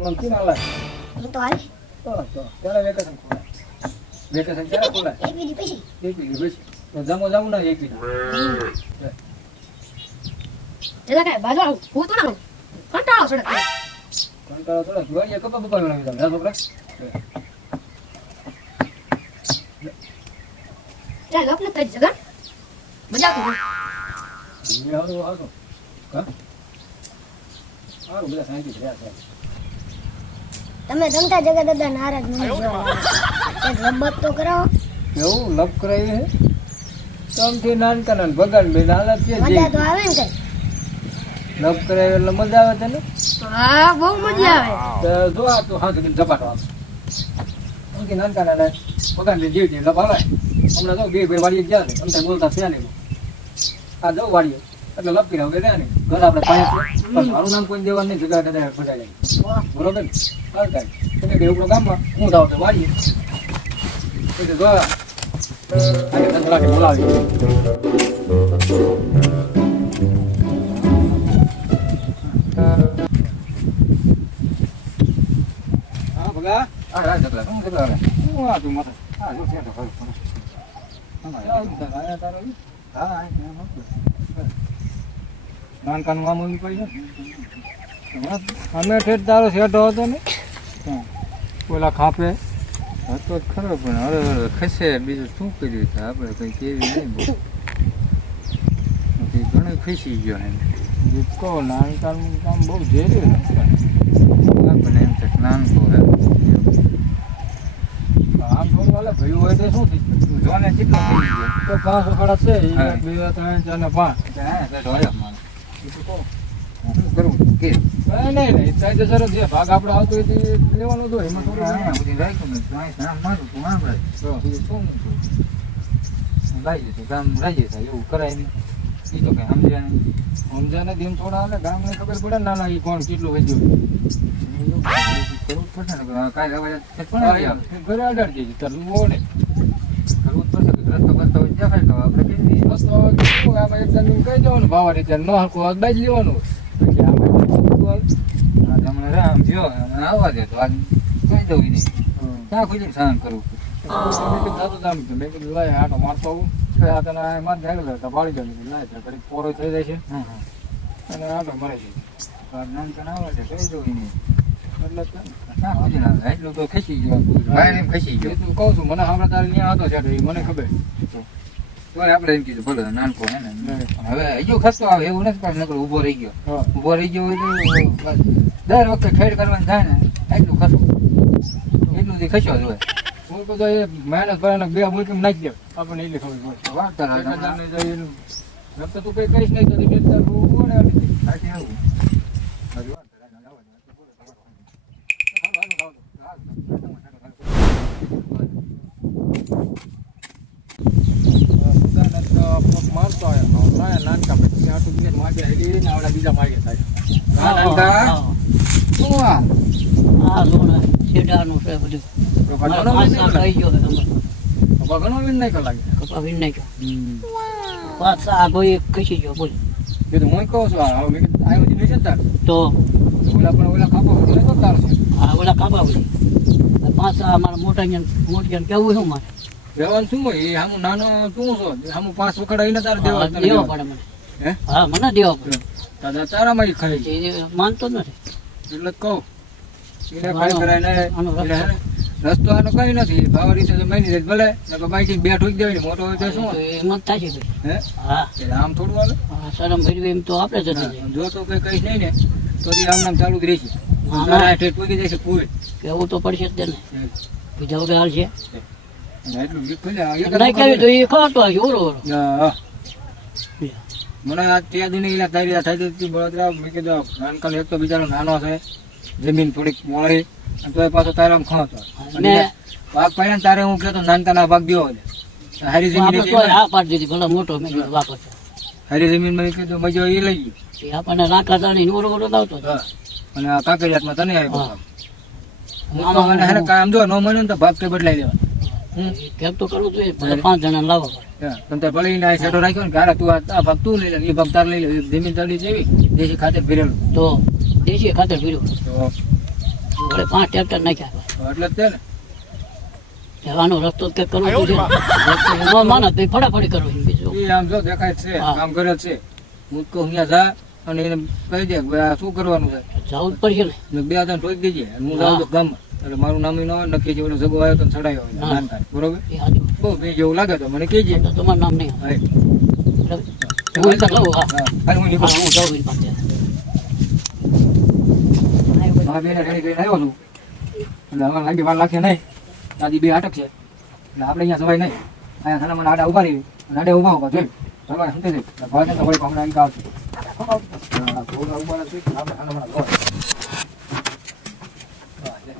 તમને કેમ આલા એ તો હાલ તો ત્યારે વેકેશન ખોલા વેકેશન ક્યારે ખોલા એક વીધી પછી એક વીક પછી તો જામું ના એક વીક એલા કાય બાજુ આવું હું તો ના કંટાળો છોડે કંટાળો થોડા જોઈએ કપા બપા બનાવી દઉં ના છોકરા ચાલ લપને કરી જગન મજા કરું એ હારું હારું હા હારું બધા શાંતિ રહ્યા છે તમે જમતા જગા દાદા નારાજ મને જોવા એક લબત તો કરાવો એવું લપ કરાવી છે તમથી નાનકા નાન ભગવાન બે નાના છે મજા તો આવે ને કઈ લપ કરાવી એટલે મજા આવે તને હા બહુ મજા આવે તો જો આ તો હાથ કરીને ઝપાટો આપ તમથી નાનકા નાના ભગવાન બે જીવ જીવ લપ હલાય હમણાં તો બે ભાઈ વાડીએ ગયા છે અમને બોલતા છે નહીં આ જવું વાડીએ એટલે લપ કર્યા વગર રહ્યા ને ઘર આપણે પાંચ મારું નામ કોઈ દેવાનું નહીં જગા કદાચ ફસાઈ જાય બરોબર ને હા કાંઈ એટલે એવું ગામમાં હું જાઉં તો વાડીએ એટલે જો બોલાવી હા ભગા આ રાજ જગલા શું જગલા હું આ તું માથે હા જો છે તો ખરું હા નાનકાનું આમ ઓલી પડી અમે ઠેઠ તારો શેઠો હતો ને ઓલા ખાપે હતો જ ખરો પણ હવે ખસે બીજું શું કર્યું છે આપણે કંઈ કેવી નહીં બહુ ઘણું ખસી ગયો એમ કહો નાનકાનું કામ બહુ ઝેર્યું આપણને એમ છે નાનકો હે આમ થોડું હાલે ભયું હોય તો શું થઈ જોને કેટલો થઈ ગયો તો 5 વખડા છે 1 2 3 4 ને 5 શું કરવું કે નહીં સાઈડ સર જે ભાગ આપણે આવતો હોય તે લેવાનો હતો એમાં થોડું બધી રાખ્યું મારું તું આમ શું લાવી દીધું કામ રાજી થાય એવું કરાય નહીં એ તો કઈ સમજ્યા નહીં સમજ્યા નથી એમ થોડા હાલે ગામને ખબર પડે ને નાના એ કોણ કેટલું વધ્યું કરવું પડશે ને કાંઈ ઘરે અડાડી દીધી તરવું ઓળે કરવું જ પડશે રસ્તો કરતો હોય દેખાય તો આપણે કઈ રસ્તો આમાં એક જણ કહી દેવાનું ભાવા રીતે ન હરકું આજ બાજ લેવાનું તમને રામ થયો આવવા દે તો આજ કહી દઉં નહીં ક્યાં ખુલ્લી સહન કરવું મેં કીધું લાય આટો મારતો આવું તને માર જાય તો પાડી જાય લાય ઘડી પોરો થઈ જાય છે અને આટો મરે છે નામ તો આવવા દે કહી દઉં નહીં એટલે ક્યાં ખુલ્લી ના એટલું તો ખસી ગયો ખસી ગયો તું કહું છું મને હમણાં તારે ત્યાં હતો છે મને ખબર આપણે એમ કીધું ભલે નાનકો હે ને હવે હજુ ખસતો આવે એવું નથી પણ નકર ઉભો રહી ગયો હોય તો દર વખતે ખેડ કરવાનું થાય ને એટલું ખસવું એટલું થી ખસ્યો જ હોય હું તો એ મહેનત ભરાને 2 મૂકી નાખી દે આપણને એટલી ખબર પડશે વાર્તા તું કઈ કહીશ નહીં તો મારતો આવ્યો નાનકા પછી આટલું બીજા માગે હેડી ને આવડા બીજા માગે થાય નાનકા શું આ લોણ શેડાનું છે બધું ઘણો વીન નાખ્યો લાગે કપા વીન નાખ્યો પાછા આગો એક ખસી ગયો બોલ કીધું હું કહું છું આવ્યો નહીં છે તાર તો ઓલા ખાપા સુધી નતો તાર છે હા ઓલા કાપા બધી પાછા અમારા મોટા કેવું શું મારે રહેવાનું શું હોય એ આમ નાનો તું છો આમ 5 વખત આવીને તારે દેવા પડે મને હે હા મને દેવા પડે દાદા તારામાં ખાઈ છે માનતો નથી એટલે જ કહું એને ખાઈ કરાય ને રસ્તો આનો કઈ નથી ભાવ રીતે તો મહિની રહે ભલે બાઈક બે ઠોકી દેવાની મોટો હોય તો શું હિંમત થાય છે હે હા આમ થોડું હાલે શરમ ભરી એમ તો આપણે જતા જો તો કઈ કહીશ નહીં ને તો આમ નામ ચાલુ જ રહેશે પૂકી જશે પૂરી કેવું તો પડશે જ ને બીજા વગર હાલ છે એટલું તો એ ખાતો હશે ઓરો મને આ ત્યાં દિને ઇલા તારી થઈ બળતરા મેં કીધું નાનકાનો એક તો બિચારો નાનો છે જમીન થોડીક મોળી તો એ પાછો તારે આમ ખાતો ભાગ પડે ને તારે હું કહેતો નાનકાના ભાગ દેવો હારી જમીન હા પાડી દીધી ભલે મોટો મેં કીધું વાપસ હારી જમીન માં કીધું મજો એ લઈ ગયો આપણને નાકા ચાલી ઓરો ઓરો લાવતો અને આ કાંકરિયાતમાં તને આવી કામ જો ન મળે ને તો ભાગ કઈ બદલાઈ દેવા કેમ તો કરવું જોઈએ 5 જણા લાવો પડે ભલે એને સેટો રાખ્યો ને કે તું આ ભાગ તું લઈ લે એ ભાગ તાર લઈ લે જમીન તારી જેવી દેશી ખાતર ભરેલું તો દેશી ખાતર ભર્યું વળી 5 ટ્રેક્ટર નાખ્યા એટલે જ તે ને. જવાનો રસ્તો જ કંઈક કરવો જોઈએ ને. ન માનો તો ફટાફટી કરવો એમ બીજું એ આમ જો દેખાય જ છે, હા. કામ કરે જ છે. હું કહું અહીંયા જા અને એને કહી દે કે ભાઈ આ શું કરવાનું છે. જવું જ પડશે ને. ને 2 દાડા ઠોકી દેજે અને હું જાઉં તો ગામમાં. એટલે મારું નામ ય ન હોય, નક્કી છે ઓલો જગો આવ્યો તો ચડાયો હોય હા. નાનકા. બરોબર? એ સાચું. બહુ ભેજ જેવું લાગે તો મને કહેજે. તો તમારું નામ નહીં હા. હું તો લઉં હા હા. હાલ હું નીકળું. હું જાઉં એની પાસે. મારા બેને રેડી કરીને આવ્યો છું. એટલે અમારે લાગી વાર લાગે નહીં. દાદી 2 અટક છે. એટલે આપણે અહીંયા સવાય નહીં. અહીંયા ખાના મને આડા ઉભા રહી અને આડે ઉભા ઉભા જોઈ સવાય સમજે છે. એટલે ભાઈ તો વળી હમણાં આવી આવશે. હા, થોડા ઉભા નથી. આપણે ખાના મને ખબર. હા, લે.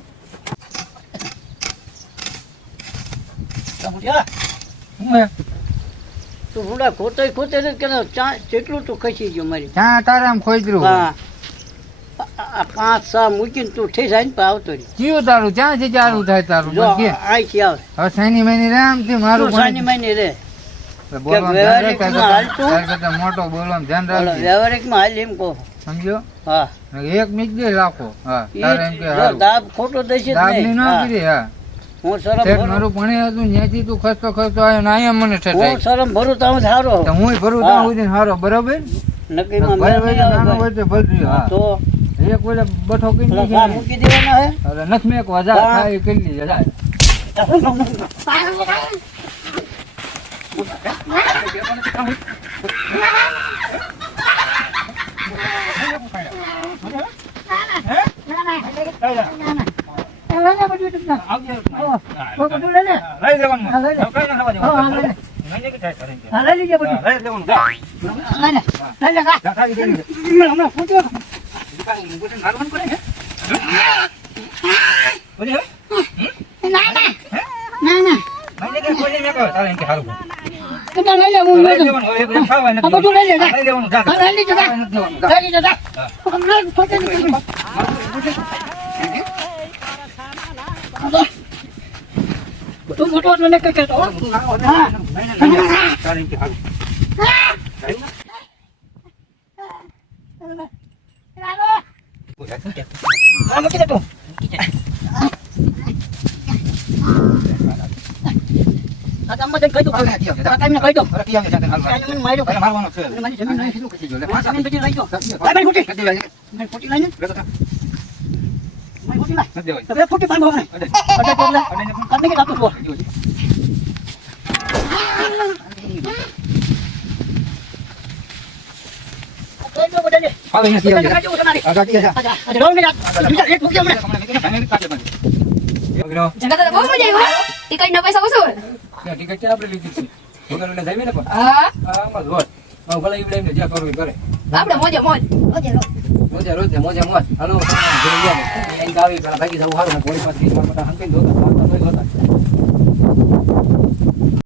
હું હે? તું ભૂંડા ખોતે ને કે જેટલું તું ખસી ગયો મારી ક્યાં તારામ ખોજરું? હા 5-6 મૂકીને તું ઠી જાય ને આવતો રહી કયું તારું ક્યાંથી ચાલુ થાય તારું? જો કે અહીંથી આવે હવે શનિ મહિને રામથી મારું તું સાની મહિને રે બોલવાનું કે ધ્યાન રાખ. વ્યવહારિકમાં હાલતું? તારી કરતાં મોટો બોલવાનું ધ્યાન ઓલો રાખજે. વ્યવહારિકમાં હાલ એમ કહો સમજ્યો? હા એક મિનિટ રાખો. હા, ઈ તારે એમ કે જો હારું. દાબ ખોટો દેશે જ દાબની નહીં ન હા. કીધી, હા. હું શરમ શેઠ ભરું મારું ભણે હતું ત્યાંથી તું ખસતો આવ્યો ને અહીંયા મને હું ઠેઠાય. શરમ ભરું તો હું સારો તો હુંય ભરું હા. ત્યાં સુધી હારો, બરોબર? નકરીમાં ભાઈ મેળ હોય નહીં તો આવે નાનો ભાઈ. હોય તો ભલતી, હા. તો એક ઓલે બઠો કરી પેલા દીધી ઘા ને. મૂકી દેવાના હે અરે નથી મેકવા, જા, હા. ખાઈ કરી લીધે, જા. લઈ લેવાનું. હવે કઈ ના થવા દેવાનું. નહીં કે થાય કરે. લઈ લેવાનું. જા. જા, ખાઈ કરી લીધે. હાલવાનું કરે હે? બોલે હે? નહીં કે કોઈ નહીં કહે. તારે એમ કે હારું. લઈ લેવાનું. હવે એક ખાવાય નથી. લઈ લેવાનું. જા. નથી લેવાનું. જા. તું મોટો એટલે કઈ કહેતો તારે એમ કે હારું. આ મૂકી દે તું આ કામમાં જઈને કહી દઉં આ કામને કહી દઉં કાલે મને માર્યો મને મારી જમીન નહીં જમીન બધી લઈ ગયો ભાઈ ફૂટી મને ફૂટી લઈને મને ફૂટી લાય તો બે ફૂટી બાંધો મને અડે કોલે કામને કે કાપતો છો કઈ દો બધાને હવે અહીંયા કાજુ ઉઠાડી અચ્છા રોંગ ને બીજા એક મૂકી મને જગા દાદા બહુ મજા આવી હો. ટિકિટના પૈસા વસૂલ. ટિકિટ ક્યાં આપણે લીધી છે? વગર એટલે જઈએ ને પણ. હા આમાં જ હોય. હવે ભલે ઈવડે એમને જ્યાં કરવું એ કરે. આપણે મોજે મોજ. રોજે રોજ ને મોજે મોજ. હાલો, જોઈ ગયા ને. અહીં ગાવી પેલા ભાગી જવું સારું ને પોલીસ પાસે હંકાઈ દો તો